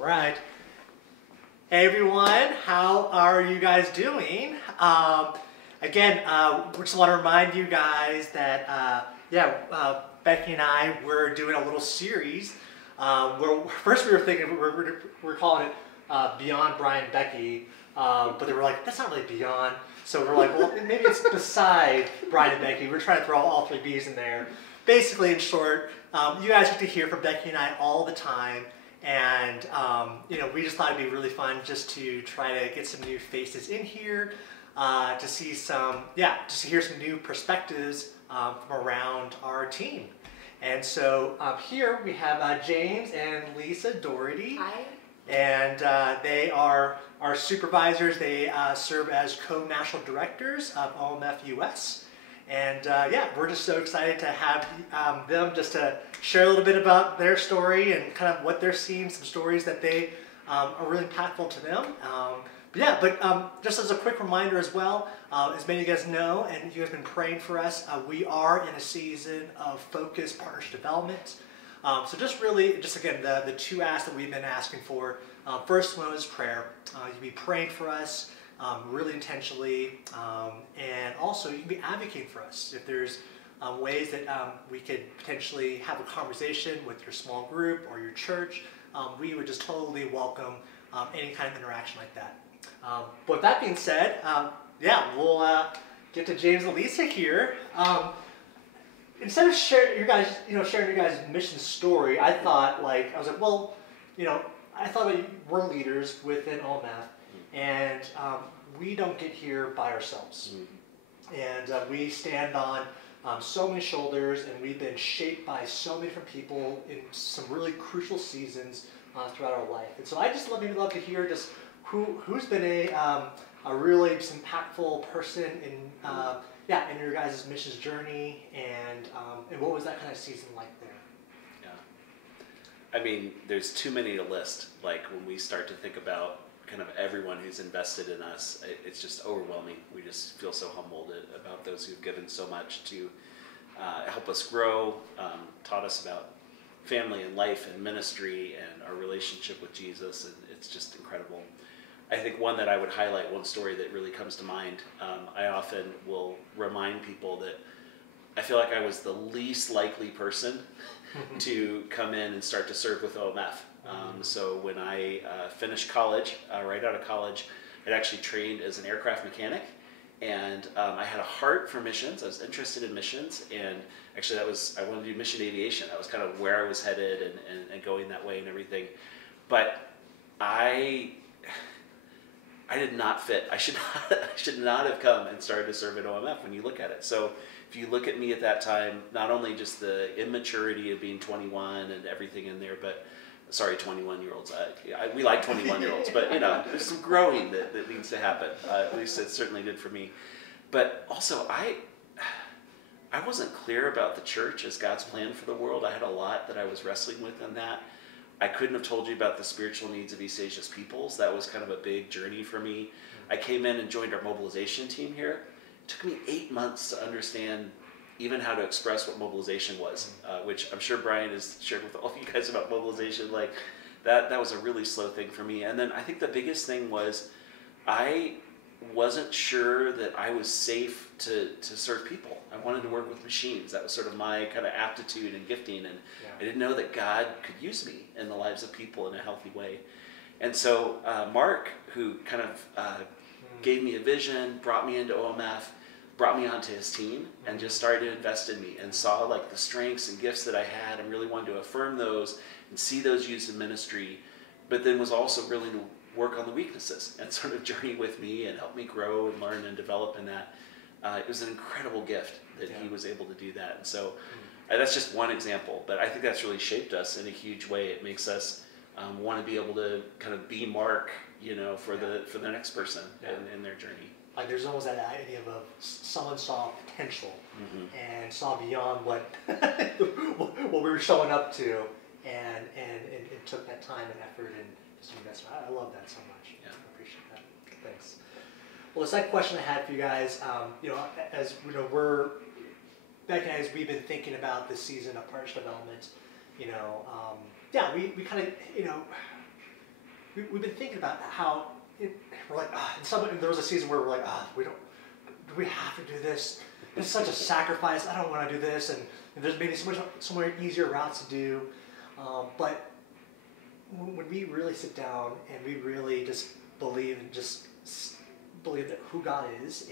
right. Hey everyone, how are you guys doing? Again, we just want to remind you guys that, Becky and I, we're doing a little series where first we were thinking, we're calling it Beyond Brian Becky, but they were like, that's not really beyond. So we're like, well, maybe it's beside Brian and Becky. We're trying to throw all three B's in there. Basically, in short, you guys get to hear from Becky and I all the time. And, we just thought it'd be really fun just to try to get some new faces in here, to see some, just to hear some new perspectives from around our team. And so here we have James and Lisa Dougherty. Hi. And they are our supervisors. They serve as co-national directors of OMF US. And we're just so excited to have them just to share a little bit about their story and kind of what they're seeing, some stories that they are really impactful to them. Just as a quick reminder as well, as many of you guys know, and you guys have been praying for us, we are in a season of focused partnership development. So just again, the two asks that we've been asking for. First one is prayer. You can be praying for us really intentionally, and also you can be advocating for us. If there's ways that we could potentially have a conversation with your small group or your church, we would just totally welcome any kind of interaction like that. But with that being said, we'll get to James and Lisa here. Instead of sharing your guys' mission story, I thought we're leaders within OMF, and we don't get here by ourselves. And we stand on so many shoulders, and we've been shaped by so many different people in some really crucial seasons throughout our life. And so I just love to hear just who's been a really just impactful person in your guys' missions journey, and what was that kind of season like there? I mean, there's too many to list. Like when we start to think about kind of everyone who's invested in us, it's just overwhelming. We just feel so humbled about those who've given so much to help us grow, taught us about family and life and ministry and our relationship with Jesus, and it's just incredible. I think one that I would highlight, one story that really comes to mind, I often will remind people that I feel like I was the least likely person to come in and start to serve with OMF. So when I finished college, right out of college, I'd actually trained as an aircraft mechanic, and I had a heart for missions. I was interested in missions, and actually I wanted to do mission aviation. That was kind of where I was headed and going that way and everything. But I did not fit. I should not have come and started to serve at OMF when you look at it. So if you look at me at that time, not only just the immaturity of being 21 and everything in there, but sorry, 21-year-olds. We like 21-year-olds, but there's some growing that needs to happen. At least it certainly did for me. But also, I wasn't clear about the church as God's plan for the world. I had a lot that I was wrestling with in that. I couldn't have told you about the spiritual needs of East Asia's peoples. That was kind of a big journey for me. I came in and joined our mobilization team here. It took me 8 months to understand even how to express what mobilization was, which I'm sure Brian has shared with all of you guys about mobilization. Like that was a really slow thing for me. And then I think the biggest thing was I wasn't sure that I was safe to serve people. I wanted to work with machines. That was sort of my kind of aptitude and gifting, and I didn't know that God could use me in the lives of people in a healthy way. And so Mark, who kind of gave me a vision, brought me into OMF, brought me onto his team, and just started to invest in me and saw like the strengths and gifts that I had and really wanted to affirm those and see those used in ministry, but then was also willing to work on the weaknesses and sort of journey with me and help me grow and learn and develop in that. It was an incredible gift that he was able to do that. And so that's just one example, but I think that's really shaped us in a huge way. It makes us want to be able to kind of be Mark, for the next person in their journey. Like there's almost that idea of someone saw potential and saw beyond what what we were showing up to, and it took that time and effort and just investment. I love that so much. I appreciate that. Thanks. Well, the second question I had for you guys, as Becky and I, as we've been thinking about this season of partnership development, we kind of we've been thinking about how we're like, there was a season where we're like, do we have to do this? It's such a sacrifice. I don't want to do this, and there's maybe so many easier routes to do. But when we really sit down and we really just believe that who God is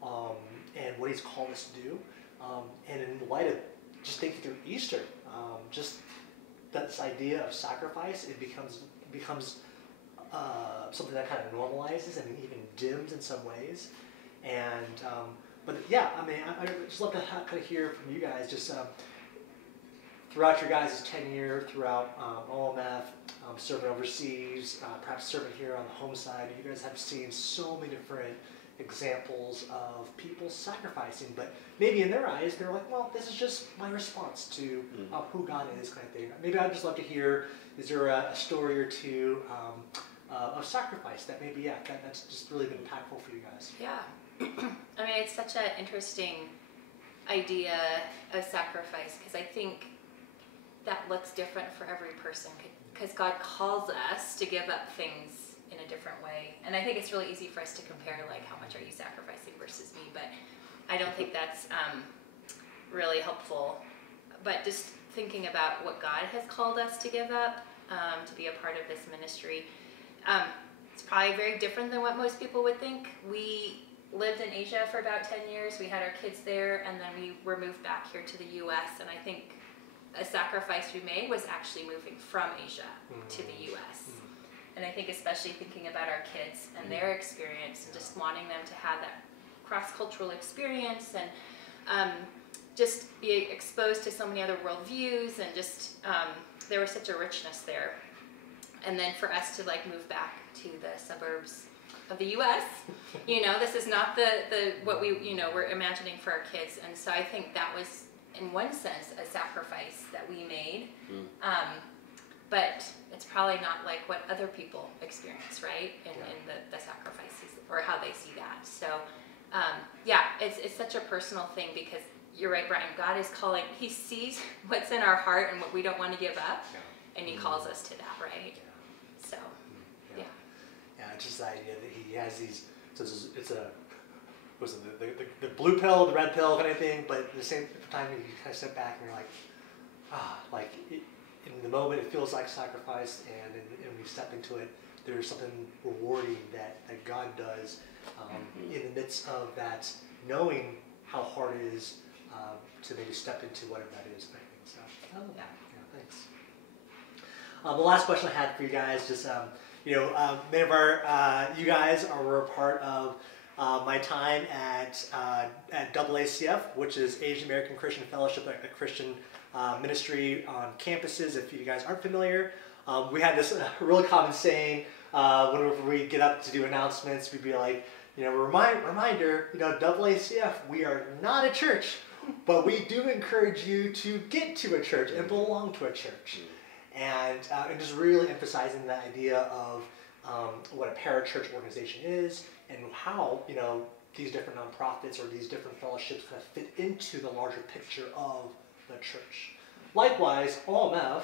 and what He's called us to do, and in light of just thinking through Easter, just this idea of sacrifice, it becomes something that kind of normalizes and even dims in some ways. And but yeah, I mean, I just love to kind of hear from you guys, just throughout your guys' tenure, throughout OMF, serving overseas, perhaps serving here on the home side. You guys have seen so many different examples of people sacrificing, but maybe in their eyes, they're like, well, this is just my response to who God is, kind of thing. Maybe I'd just love to hear, is there a story or two of sacrifice that maybe, that's just really been impactful for you guys? Yeah. I mean, it's such an interesting idea of sacrifice, because I think that looks different for every person, because God calls us to give up things in a different way. And I think it's really easy for us to compare, like, how much are you sacrificing versus me, but I don't think that's really helpful. But just thinking about what God has called us to give up to be a part of this ministry, it's probably very different than what most people would think. We lived in Asia for about 10 years. We had our kids there, and then we were moved back here to the U.S., and I think a sacrifice we made was actually moving from Asia to the U.S. And I think especially thinking about our kids and their experience, and just wanting them to have that cross-cultural experience, and just be exposed to so many other worldviews, and just there was such a richness there. And then for us to like move back to the suburbs of the U.S., this is not the what we we're imagining for our kids. And so I think that was, in one sense, a sacrifice that we made. But it's probably not like what other people experience, right? In the sacrifices, or how they see that. So it's such a personal thing, because you're right, Brian, God is calling, He sees what's in our heart and what we don't want to give up, and He calls us to that, right? So, yeah, it's just the idea that He has these, so it's the blue pill, the red pill kind of thing, but at the same time you kind of step back and you're like, in the moment it feels like sacrifice, and when you step into it, there's something rewarding that God does in the midst of that, knowing how hard it is to maybe step into whatever that is. I think so. Thanks. The last question I had for you guys, just many of you guys were a part of my time at AACF, which is Asian American Christian Fellowship, a Christian ministry on campuses. If you guys aren't familiar, we had this really common saying whenever we get up to do announcements, we'd be like, reminder, AACF, we are not a church, but we do encourage you to get to a church and belong to a church. And just really emphasizing the idea of what a parachurch organization is, and how these different nonprofits or these different fellowships kind of fit into the larger picture of the church. Likewise, OMF,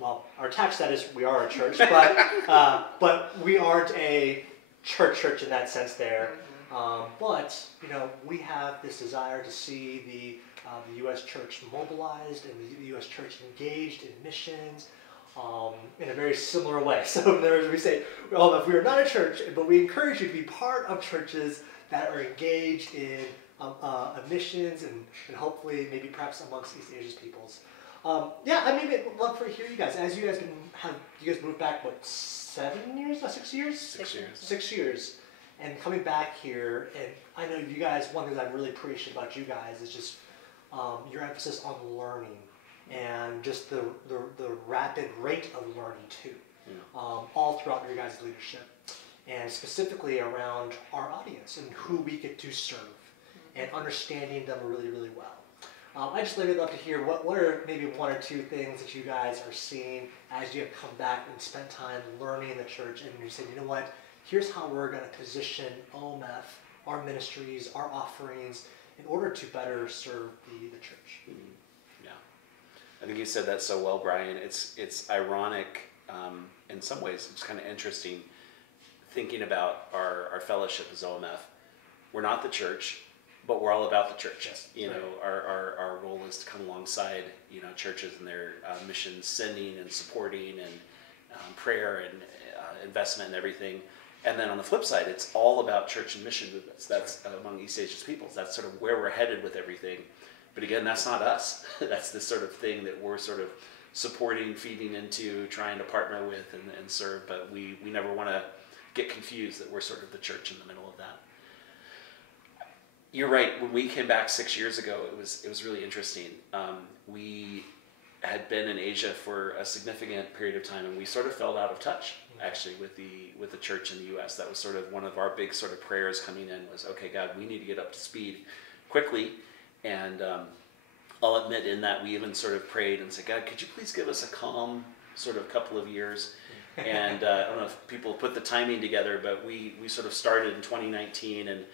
well, our tax status, we are a church, but we aren't a church in that sense there. But we have this desire to see the U.S. church mobilized and the U.S. church engaged in missions in a very similar way. So in other words, we say, well, if we are not a church, but we encourage you to be part of churches that are engaged in missions and hopefully maybe perhaps amongst East Asia's peoples. I'd love to hear you guys. As you guys moved back, what, 7 years? 6 years? 6 years. 6 years. And coming back here, and I know you guys, one thing I really appreciate about you guys is just your emphasis on learning, and just the rapid rate of learning too, all throughout your guys' leadership, and specifically around our audience and who we get to serve, and understanding them really, really well. I just really love to hear what are maybe one or two things that you guys are seeing as you have come back and spent time learning in the church, and you say, what, here's how we're going to position OMF, our ministries, our offerings, in order to better serve the church. Yeah, I think you said that so well, Brian. It's ironic in some ways, it's kind of interesting thinking about our fellowship as OMF. We're not the church, but we're all about the church. Yes, you know, our role is to come alongside, you know, churches and their missions, sending and supporting and prayer and investment and everything. And then on the flip side, it's all about church and mission movements. That's among East Asia's peoples. That's sort of where we're headed with everything. But again, that's not us. That's the sort of thing that we're sort of supporting, feeding into, trying to partner with and serve. But we never want to get confused that we're sort of the church in the middle of that. You're right. When we came back 6 years ago, it was really interesting. We had been in Asia for a significant period of time, and we sort of fell out of touch actually with the church in the U.S. That was sort of one of our big sort of prayers coming in was, okay, God, we need to get up to speed quickly. And I'll admit in that we even sort of prayed and said, God, could you please give us a calm sort of couple of years? And I don't know if people put the timing together, but we sort of started in 2019, and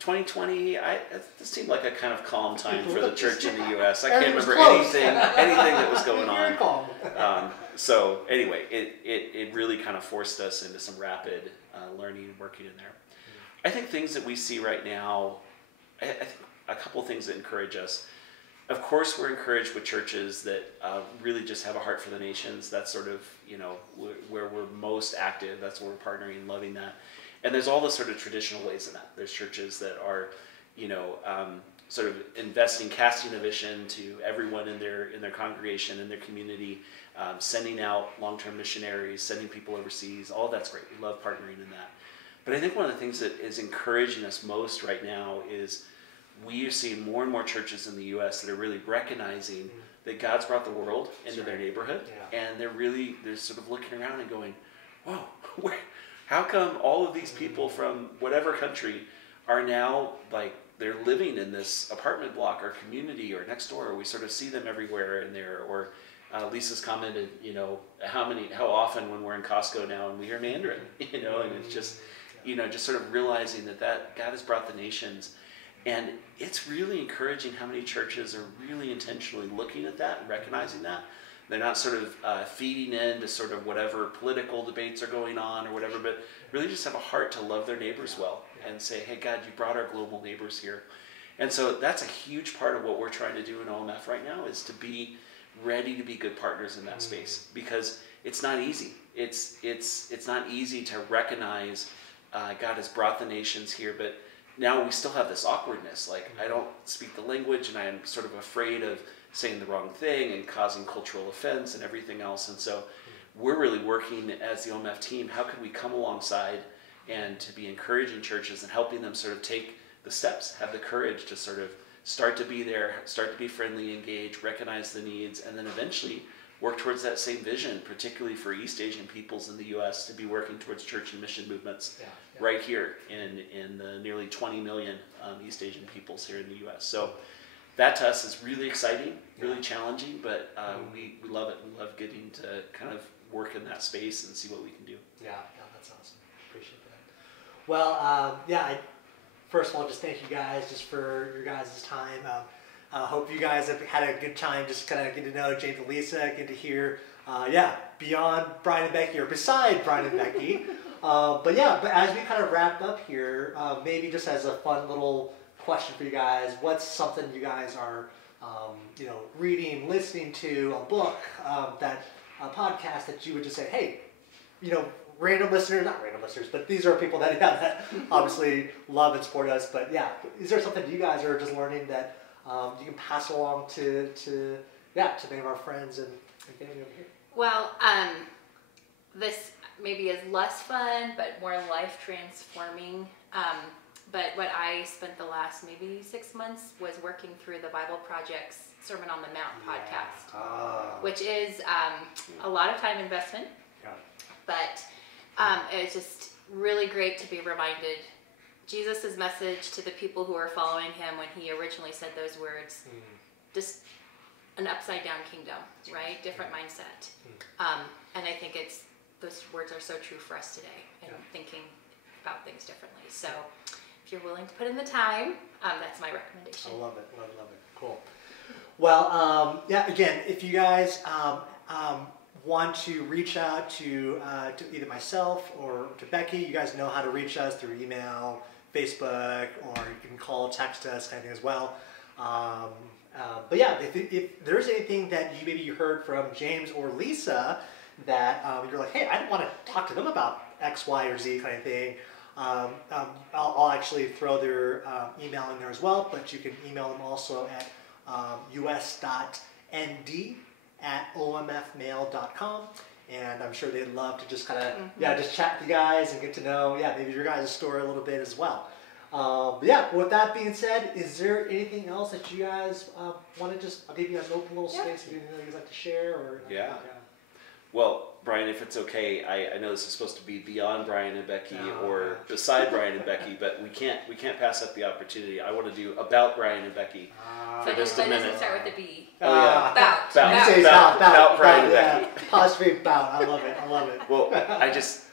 2020, it seemed like a kind of calm time for the church in the U.S. I can't remember anything that was going on. So anyway, it really kind of forced us into some rapid learning and working in there. I think things that we see right now, I think a couple of things that encourage us. Of course, we're encouraged with churches that really just have a heart for the nations. That's sort of, you know, where we're most active. That's where we're partnering and loving that. And there's all the sort of traditional ways in that. There's churches that are, you know, sort of investing, casting a vision to everyone in their congregation, in their community, sending out long-term missionaries, sending people overseas. All that's great. We love partnering in that. But I think one of the things that is encouraging us most right now is we are seeing more and more churches in the U.S. that are really recognizing that God's brought the world into their neighborhood, and they're sort of looking around and going, whoa, how come all of these people from whatever country are now, like, they're living in this apartment block or community or next door, or we sort of see them everywhere in there. Or Lisa's commented, you know, how often when we're in Costco now and we hear Mandarin, you know, and it's just, you know, just sort of realizing that God has brought the nations. And it's really encouraging how many churches are really intentionally looking at that and recognizing that. They're not sort of feeding into sort of whatever political debates are going on or whatever, but really just have a heart to love their neighbors well and say, hey, God, you brought our global neighbors here. And so that's a huge part of what we're trying to do in OMF right now, is to be ready to be good partners in that space, because it's not easy. It's not easy to recognize God has brought the nations here, but now we still have this awkwardness. Like, I don't speak the language, and I'm sort of afraid of saying the wrong thing and causing cultural offense and everything else. And so we're really working as the OMF team, how can we come alongside and to be encouraging churches and helping them sort of take the steps, have the courage to sort of start to be there, start to be friendly, engage, recognize the needs, and then eventually work towards that same vision, particularly for East Asian peoples in the U.S. to be working towards church and mission movements right here in the nearly 20 million East Asian peoples here in the U.S. So that to us is really exciting, really challenging, but we love it. We love getting to kind of work in that space and see what we can do. Yeah, that's awesome. Appreciate that. Well, first of all, just thank you guys just for your guys' time. I hope you guys have had a good time just kind of getting to know James and Lisa, get to hear, beyond Brian and Becky, or beside Brian and Becky. But as we kind of wrap up here, maybe just as a fun little question for you guys, what's something you guys are, reading, listening to, a book, a podcast that you would just say, hey, random listeners, not random listeners, but these are people that obviously love and support us. But is there something you guys are just learning that you can pass along to many of our friends and family over here? Well, this maybe is less fun, but more life transforming. But what I spent the last maybe 6 months was working through the Bible Project's Sermon on the Mount podcast, which is a lot of time investment, but it's just really great to be reminded Jesus' message to the people who are following him when he originally said those words, just an upside down kingdom, right? Different mindset. And I think those words are so true for us today and thinking about things differently. So if you're willing to put in the time, that's my recommendation. I love it. Cool. Well, again, if you guys want to reach out to either myself or to Becky, you guys know how to reach us through email, Facebook, or you can call, text us, kind of thing as well. But yeah, if there's anything that you heard from James or Lisa that you're like, hey, I want to talk to them about X, Y, or Z kind of thing, I'll actually throw their email in there as well, but you can email them also at us.nd@omfmail.com, and I'm sure they'd love to just kind of just chat with you guys and get to know maybe your guys' story a little bit as well. But yeah, with that being said, is there anything else that you guys want to I'll give you guys an open little space if you guys like to share or Well, Brian, if it's okay, I know this is supposed to be beyond Brian and Becky or beside Brian and Becky, but we can't pass up the opportunity. I want to do about Brian and Becky for just a minute. Doesn't start with a B. Oh yeah, about Brian and Becky. Apostrophe about. I love it. Well, I just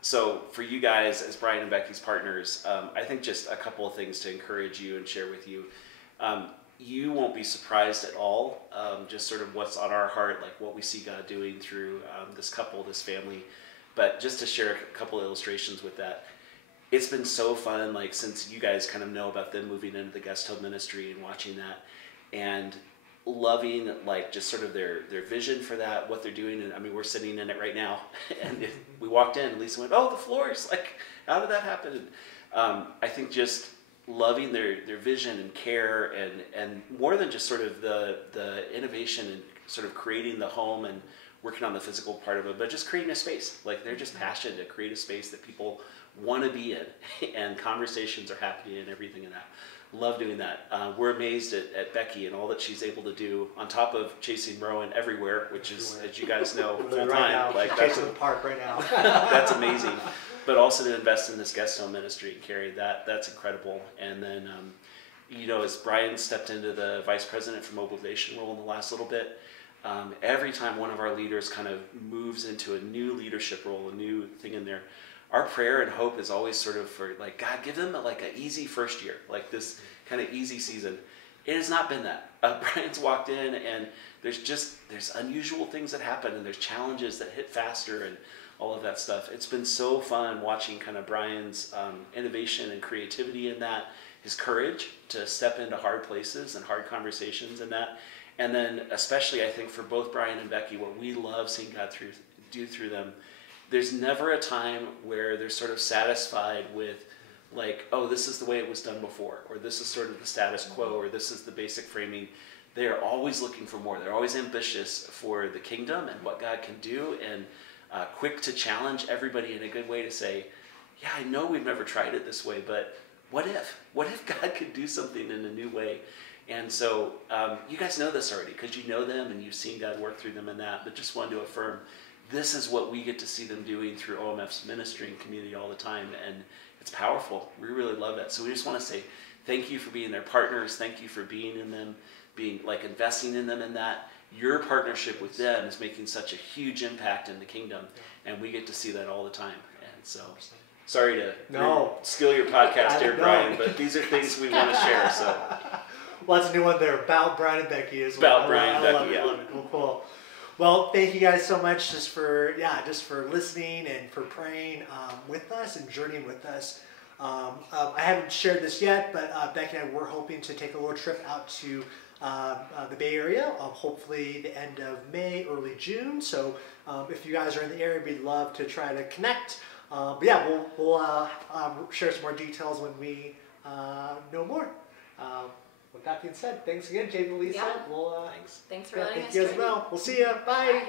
So for you guys as Brian and Becky's partners, I think just a couple of things to encourage you and share with you. You won't be surprised at all, just sort of what's on our heart, like what we see God doing through this couple, this family. But just to share a couple of illustrations with that, it's been so fun, like since you guys kind of know about them moving into the guest home ministry and watching that and loving like just sort of their vision for that, what they're doing. And I mean, we're sitting in it right now. And we walked in and Lisa went, oh, the floors, like how did that happen? I think just loving their vision and care and more than just sort of the innovation and sort of creating the home and working on the physical part of it, but just creating a space. Like they're just passionate to create a space that people want to be in and conversations are happening and everything in that. Love doing that. We're amazed at Becky and all that she's able to do on top of chasing Rowan everywhere, which is, as you guys know, full time. Like that's in the park right now. That's amazing. But also to invest in this guest home ministry and carry that's incredible. And then, as Brian stepped into the vice president for mobilization role in the last little bit, every time one of our leaders kind of moves into a new leadership role, a new thing in there, our prayer and hope is always sort of for like, God, give them like an easy first year, like this kind of easy season. It has not been that. Brian's walked in and there's unusual things that happen and there's challenges that hit faster and all of that stuff. It's been so fun watching kind of Brian's innovation and creativity in that, his courage to step into hard places and hard conversations and that. And then especially I think for both Brian and Becky, what we love seeing God do through them, there's never a time where they're sort of satisfied with like, oh, this is the way it was done before, or this is sort of the status quo, or this is the basic framing. They are always looking for more. They're always ambitious for the kingdom and what God can do, and quick to challenge everybody in a good way to say, yeah, I know we've never tried it this way, but what if? What if God could do something in a new way? And so you guys know this already because you know them and you've seen God work through them in that, but just wanted to affirm this is what we get to see them doing through OMF's ministry and community all the time, and it's powerful. We really love it. So we just want to say thank you for being their partners. Thank you for being in them, being like investing in them in that. Your partnership with them is making such a huge impact in the kingdom, and we get to see that all the time. And so, sorry to steal your podcast here, Brian, but these are things we want to share. So, well, that's a new one there, about Brian and Becky as well. About Brian and Becky, I love it. Cool. Well, thank you guys so much just for listening and for praying with us and journeying with us. I haven't shared this yet, but Becky and I were hoping to take a little trip out to the Bay Area, hopefully the end of May, early June. So if you guys are in the area, we'd love to try to connect. But yeah, we'll share some more details when we know more. With that being said, thanks again, James and Lisa. Yeah. Thanks for letting us thank you as well. We'll see you. Bye. Bye.